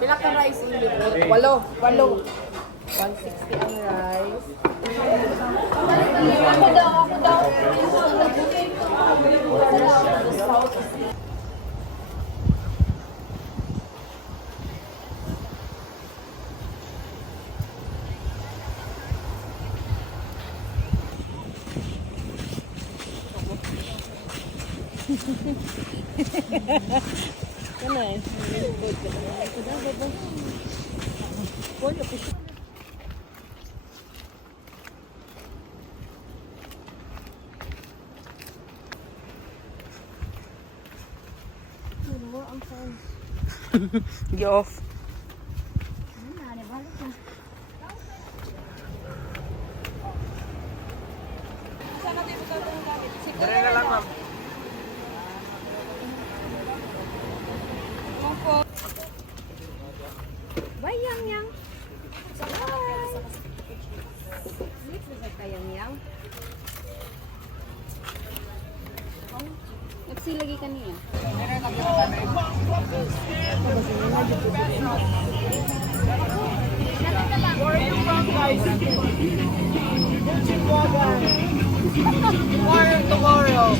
Pila ka rice in libre? Walo. 160 ang rice. Ako daw. Get off. Dire na lang, ma'am. Bye, Yang. Yang. Nagsi lagi kaniya. Tomorrow.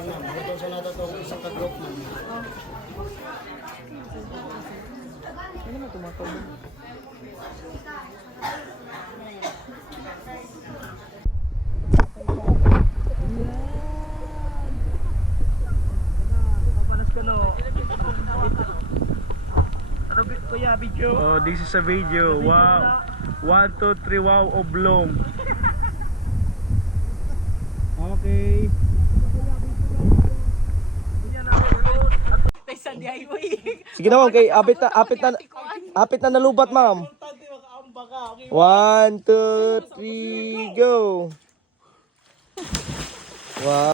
Ito sa nato to isang ka-group man. Ano mo tumatawag? Oh, this is a video. Wow. 1, 2, 3, wow, oblong. Okay. Sige na ma'am, kay apit na nalubat ma'am. 1, 2, 3, go. Wow.